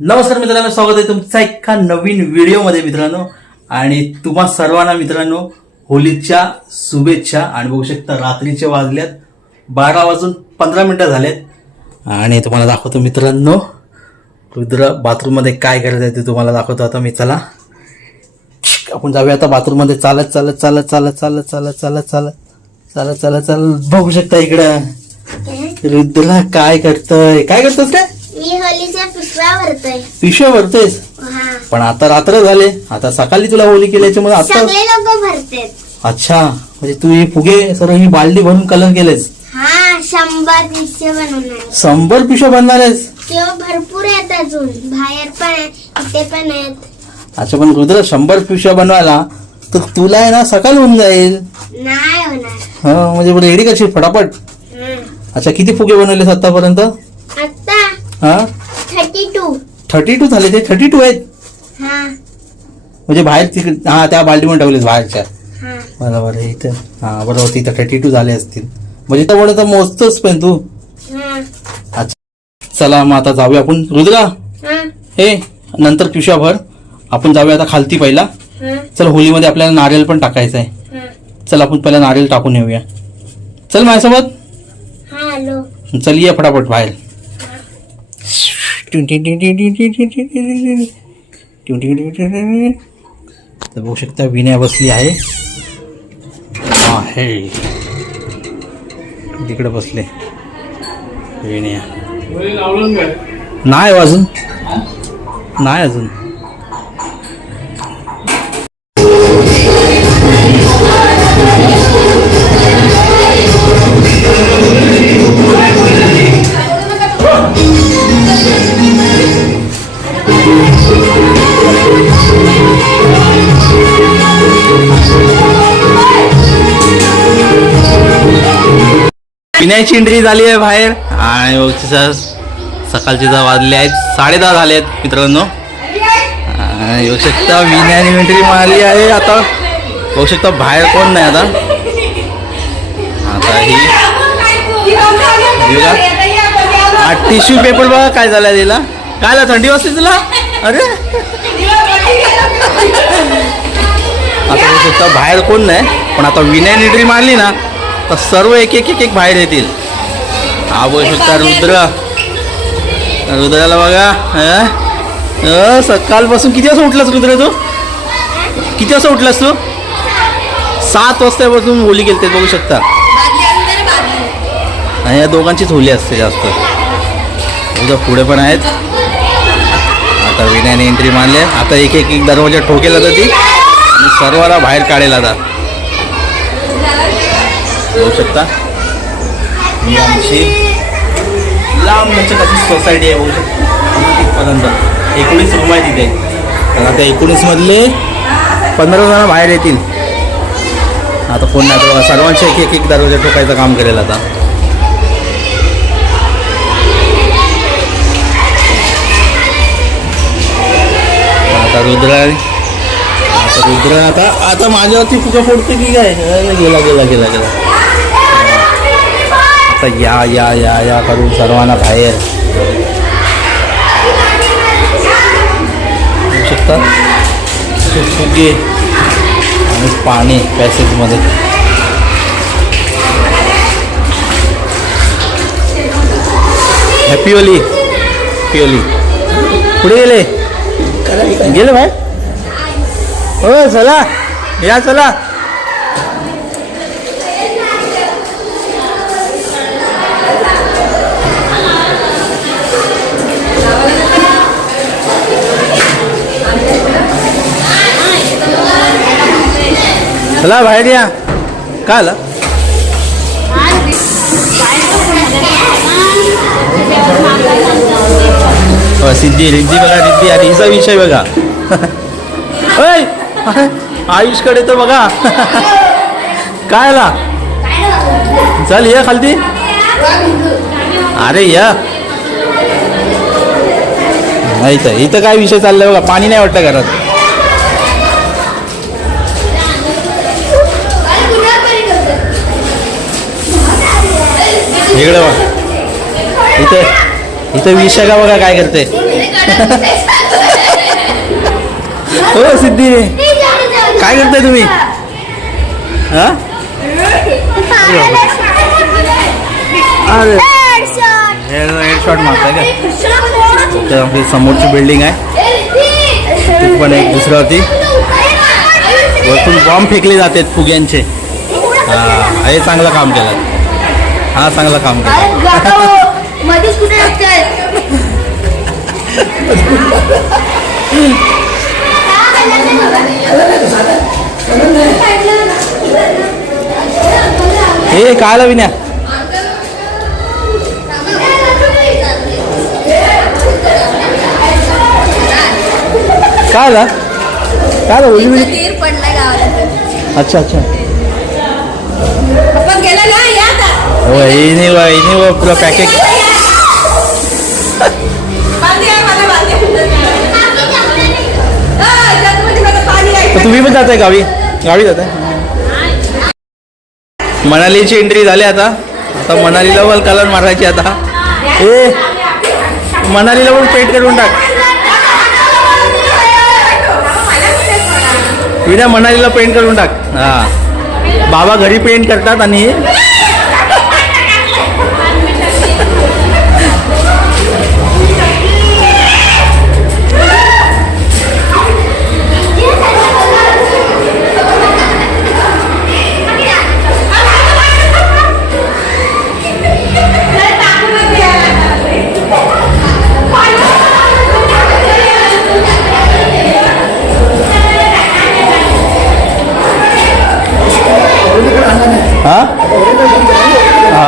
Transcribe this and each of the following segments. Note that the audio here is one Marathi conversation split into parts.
नमस्कार मित्रांनो, स्वागत आहे तुमचा एका नवीन व्हिडिओमध्ये मित्रांनो. आणि तुम्हा सर्वांना मित्रांनो होलीच्या शुभेच्छा. आणि बघू शकता रात्रीचे वाजल्यात 12:15 झालेत. आणि तुम्हाला दाखवतो मित्रांनो रुद्र बाथरूममध्ये काय करत आहे ते तुम्हाला दाखवतो आता मी. चला आपण जाऊया आता बाथरूममध्ये. चालत चालत चालत चालत चालत चालत चालत चालत चालत चालत चालत बघू शकता इकडं रुद्र काय करतोय. काय करतोस काय? मी होलीच्या पिशव्या भरतोयस. पण आता रात्र झाले, आता सकाळी तुला होली केल्याच्यामुळे आता सगळे लोक भरतात. अच्छा, म्हणजे तू ही फुगे सर्व ही बालडी भरून कलर केलेस. हा 100 पिशव्या बनवणार. 100 पिशव्या बनणार आहेस? ते भरपूर आहेत, अजून बाहेर पण आहेत, इथे पण आहेत. अच्छा, पण रुद्र 100 पिशव्या बनवायला तर तुला आहे ना सकाळ होऊन जाईल. नाही होणार. हा, म्हणजे रेडी कशी फटाफट. अच्छा, किती फुगे बनवलेस आतापर्यंत? आता हा 32 झाले. ते 32 आहेत हा म्हणजे बाहेर तिकडे. हा, त्या बालडीमध्ये ठेवलेस बाहेरच्या. हा बरोबर आहे इथं. हा बरोबर, तिथं 32 झाले असतील. म्हणजे तर बोलत मोजतोच पण तू. हा अच्छा, चला मग आता जाऊया आपण. रुद्रा हा हे नंतर पिशव्या भर. आपण जाऊया आता खालती पहिला. हा चल, होलीमध्ये आपल्याला नारळ पण टाकायचं आहे. हा. चल आपण पहिला नारळ टाकून येऊया. चल माझ्यासोबत. हा आलो. चल ये फटाफट बाहेर. तर बघू शकता विनया बसली आहे. तिकडे बसले विनया. नाही अजून, नाही अजून. विनयाची एंट्री झाली आहे बाहेर. आणि सकाळचे वाजले आहेत 10:30 झाले आहेत मित्रांनो. येऊ शकता विनयाने एंट्री मारली आहे. आता बघू शकता बाहेर कोण नाही. आता ही टिश्यू पेपर बघा काय झालं तिला. काय थंडी वाजते तुला? अरे आता बघू शकता बाहेर कोण नाही. पण आता विनयाने एंट्री मारली ना तर सर्व एक एक एक एक बाहेर येतील. हा बघू शकता रुद्राला बघा. सकाळपासून किती वाजता उठलास रुद्र तू? किती वाजता उठलास तू? 7 वाजतापासून होली केलते बघू शकता. आणि या दोघांचीच होली असते जास्त. उद्या पुढे पण आहेत. आता विनयाने एंट्री मारले. आता एक एक एक दरवाजा ठोकेल आता ती आणि सर्वांना बाहेर काढेल. आता बघू शकता ही आमची लांब अशी सोसायटी आहे. बघू शकता तिथपर्यंत 19 रूम आहे तिथे. तर आता 19 मधले 15 जण बाहेर येतील. आता कोण नाही बघा, सर्वांचे एक एक दरवाजा ठोकायचं काम करेल. आता रुद्र आता माझ्यावरती फुगा फोडते की काय? गेला गेला गेला गेला. आता या या या या करून सर्वांना बाहेर होऊ शकतात. फुगे आणि पाणी पॅसेजमध्ये. हॅपी होली. हॅपी होली. पुढे गेले गेले बाहेर. हो चला या चला. चला बाहेर या. का आला? सिद्धी रिद्धी बघा. रिद्धी आणि हिचा विषय बघा. आयुषकडे तर बघा. काय आला? चल या खालती. अरे या इथं काय विषय चाललाय बघा. पाणी नाही वाटतं घरात. इकडे बघा. इथं विषय का बघा काय करते. हो सिद्धी, काय करताय तुम्ही? हा अरे हेडशॉट मारताय का? तर आपली समोरची बिल्डिंग आहे, ती पण एक दुसऱ्यावरती वरतून बॉम्ब फेकले जातात फुग्यांचे. हा हे चांगलं काम केलं, हा चांगलं काम केलं. मध्येच कुठे लागतंय? हे काय लावी ना काय आला काय आला बोलली तीर पडलाय गावाला. अच्छा अच्छा आपण गेला ना या आता. हो हिने पुरा पॅकेज. तर तुम्ही पण जाताय गावी गावी जाताय? मनालीची एंट्री झाली आता. आता मनालीला पण कलर मारायची आता. ए मनालीला पण पेंट करून टाक विना, मनालीला पेंट करून टाक. हा बाबा घरी पेंट करतात आणि हा हा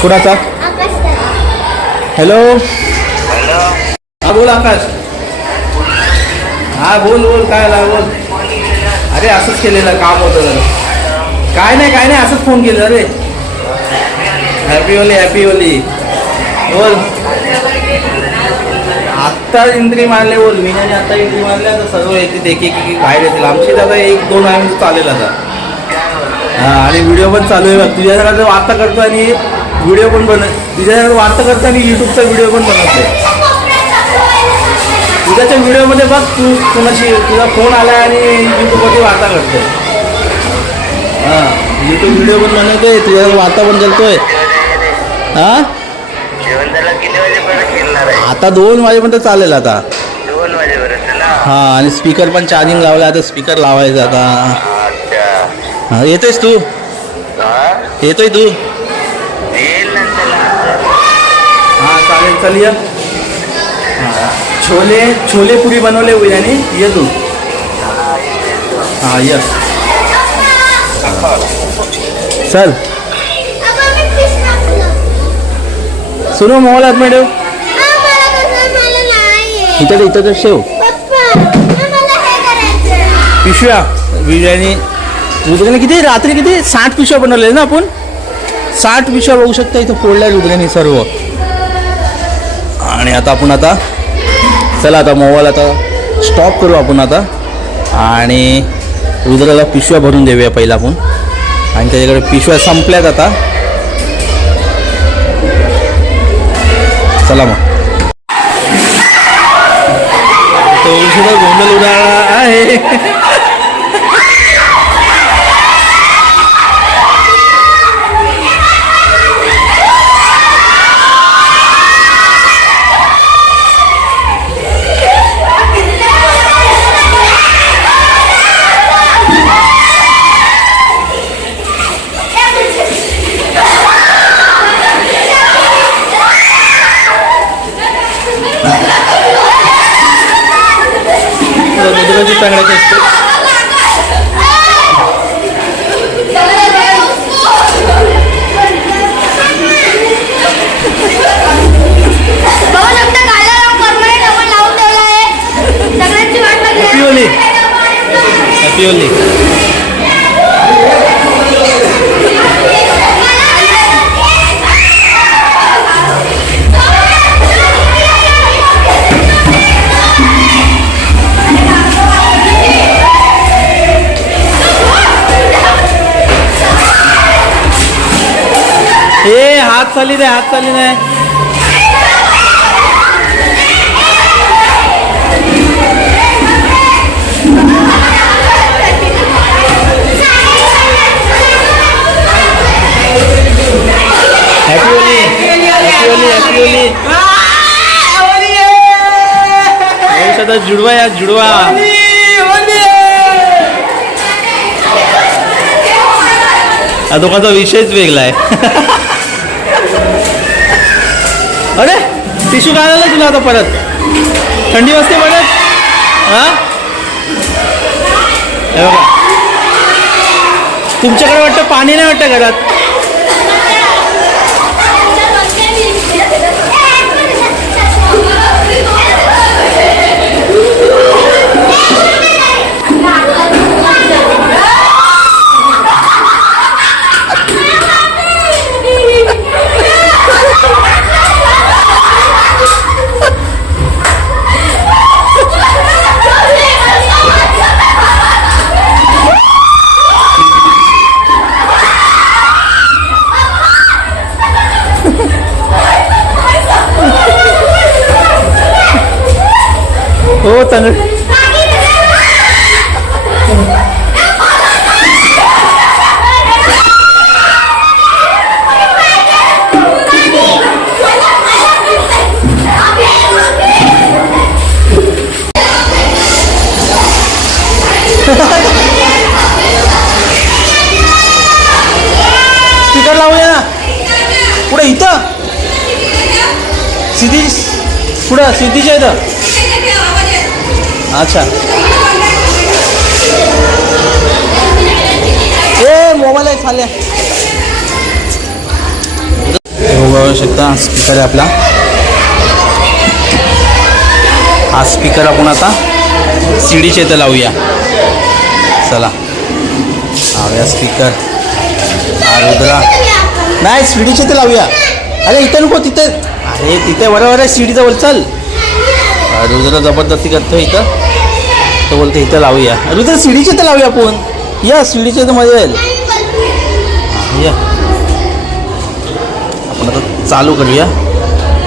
कुणाचा? हॅलो हा बोल आकाश. हा बोल बोल काय आला बोल. अरे असंच केलेलं काम होतं जरा. काय नाही असंच फोन केलं. अरे हॅपी होली बोल. आत्ता एंट्री मारले बोल. मी नाही आता एंट्री मारल्या तर सर्व येतील एक एक बाहेर येतील. आमची आता 1-2 आम्ही चालेल आता. हा आणि व्हिडिओ पण चालू आहे बघ. तुझ्यासारखं वार्ता करतो आणि व्हिडिओ पण तुझ्यासारखं वार्ता करतो आणि यूट्यूबचा व्हिडिओ पण बनवतो. तुझ्याच्या व्हिडिओमध्ये बघ तू तुझा फोन आला आणि यूट्यूबवरती वार्ता करतो. हां यूट्यूब व्हिडिओ पण बनवतोय, तुझ्यासारखं वार्ता पण करतोय. हां आता 2 वाजेपर्यंत चालेल आता. 2 वाजेपर्यंत ना. हा आणि स्पीकर पण चार्जिंग लावला. आता स्पीकर लावायचा आता. हा येतोयस तू? येतोय तू? हा चालेल चल ये. छोले पुरी बनवले उद्याने ये तू. हा ये चल. सुनो मोबाईल हात मध्ये ठेव. इथं तर शेव पिशव्या बिर्याणी रुद्राने किती रात्री किती 60 पिशव्या बनवलेल्या ना आपण. 60 पिशव्या बघू शकता इथं फोडल्या रुद्राने सर्व. आणि आता आपण चला आता मोबाईल आता स्टॉप करू आपण आता आणि रुद्राला पिशव्या भरून देऊया पहिला आपण. आणि त्याच्याकडे पिशव्या संपल्यात आता. चला मग. तो सुद्धा गोंधळ उडाला आहे. चांगल्याचे असते. Happy Holy. ए हात चालली नाही, हात चालली नाही. Happy Holi, happy Holi, happy Holy. औषधा जुडवा या जुडवा. हा दोघांचा विषयच वेगळा आहे. अरे टिश्यू काय झालं तुला आता परत? थंडी वाजते परत. हा हे बघा, तुमच्याकडे वाटतं पाणी नाही वाटतं घरात. हो चांगलं. स्पीकर लावूया ना पुढे इथं. सिद्धी पुढं सिद्धीच्या इथं. अच्छा ए मोबाईल आहे खाल्या. बघू शकता स्पीकर आहे आपला. हा स्पीकर आपण आता सीडीच्या इथं लावूया. चला लावूया स्पीकर. हा रुद्रा नाही सीडीच्या इथं लावूया. अरे इथं नको तिथे. अरे तिथे बरोबर आहे सीडी जवळ. चल रुद्र जबरदस्ती करतो इथं. तो बोलते इथं लावूया. रुद्र सीडीच्या इथं लावूया आपण. या सीडीच्या इथं मजा येईल. या आपण आता चालू करूया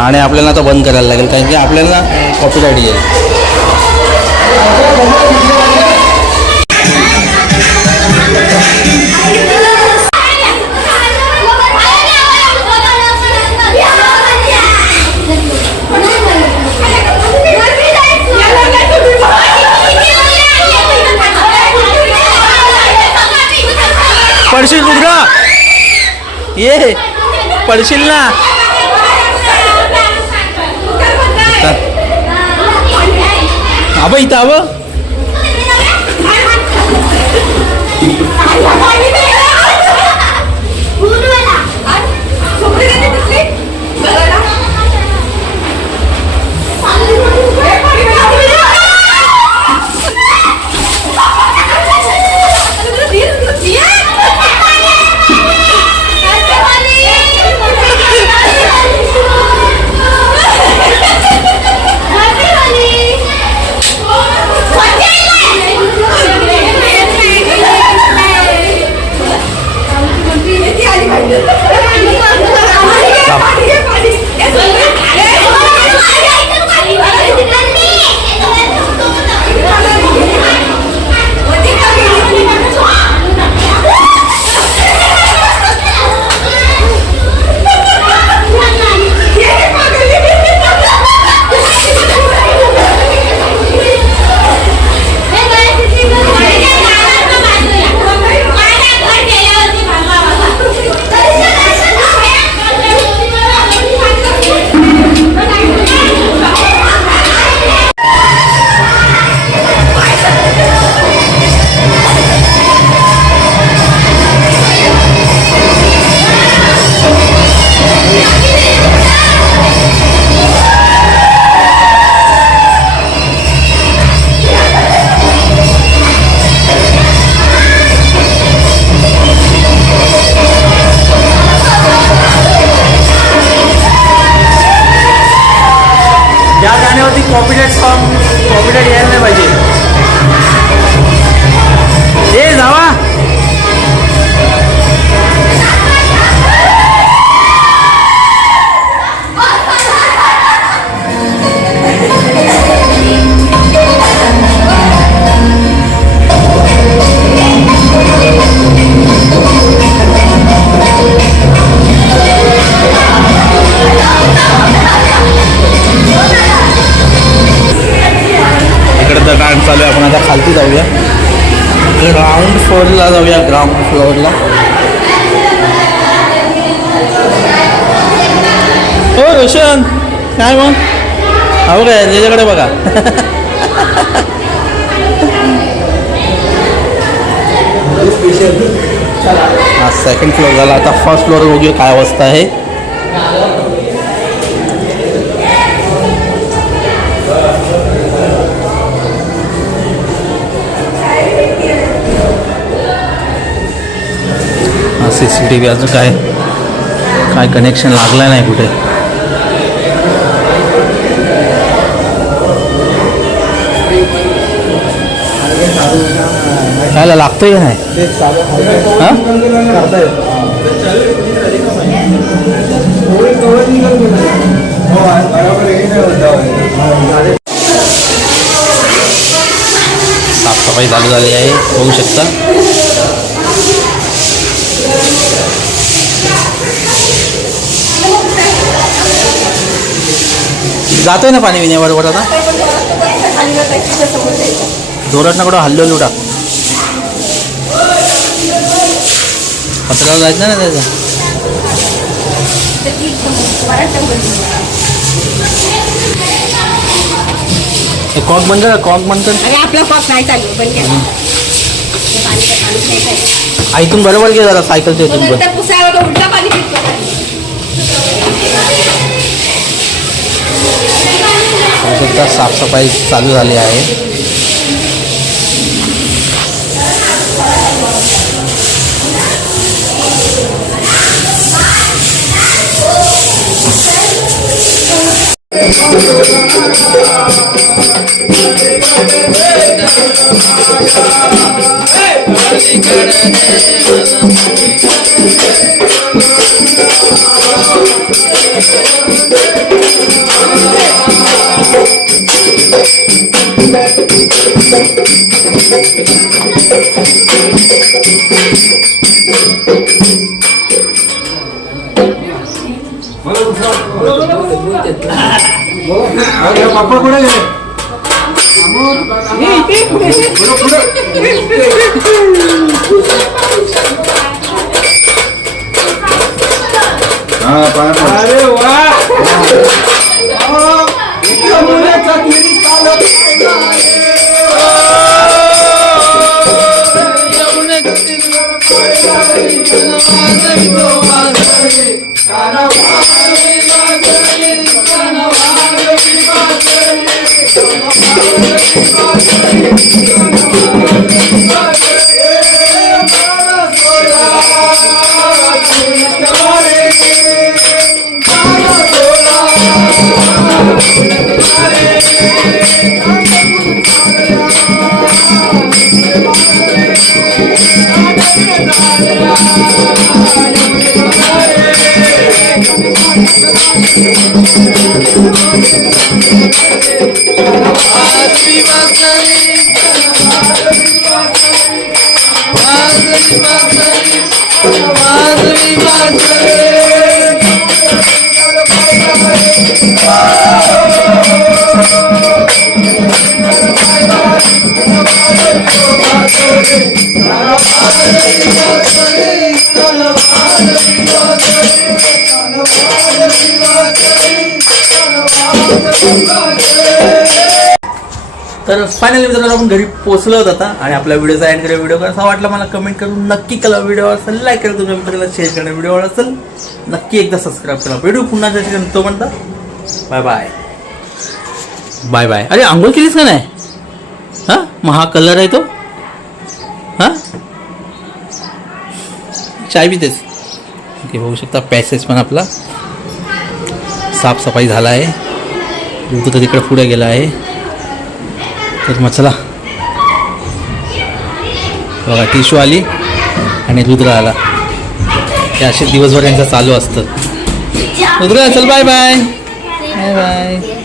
आणि आपल्याला आता बंद करायला लागेल कारण की आपल्याला कॉपीराईट येईल. पडशील रुद्रा, ये पडशील ना. आबा इथं आबा. रोशन काय मग हो काय त्याच्याकडे बघा. हा सेकंड फ्लोअर झाला. आता फर्स्ट फ्लोअर बघूया काय अवस्था आहे. हा CCTV अजून काय कनेक्शन लागलं नाही कुठे. काय लागतंय का नाही हां साफसफाई चालू झाली आहे बघू शकता. जातोय ना पाणी पिण्या बरोबर. आता जोरात ना कुठं हल्लो टाक. पत्राला जायचं ना त्याचं. कॉक बंद कर. कॉक बंद कर. अरे आपला कॉक नाही चालू पण ऐकून बरोबर घे जरा सायकलच्या इथून पण. नंतर पुसायला उलटा पाणी पितो. साफसफाई चालू झाली आहे. अरे वा तर फायनली मित्रांनो आपण घरी पोहोचलो होत आता आणि आपल्या व्हिडिओचा एंड करूया. व्हिडिओ कसा वाटला मला कमेंट करून नक्की करा. व्हिडिओ असेल लाईक करा, तुमच्या मित्राला शेअर करा. व्हिडिओ असेल नक्की एकदा सबस्क्राईब करा. व्हिडिओ पुन्हा तो म्हणता बाय बाय बाय बाय. अरे आंघोळ केलीस का नाही? हां मग हा कलर आहे तो. हां चाय पितेस. ओके बघू शकता पॅसेज पण आपला साफसफाई झाला आहे. दूध तर तिकडे पुढे गेला आहे. तर मग चला बघा टिश्यू आली आणि रुद्र आला. हे असे दिवसभर यांचं चालू असतं. रुद्र चल बाय बाय बाय बाय.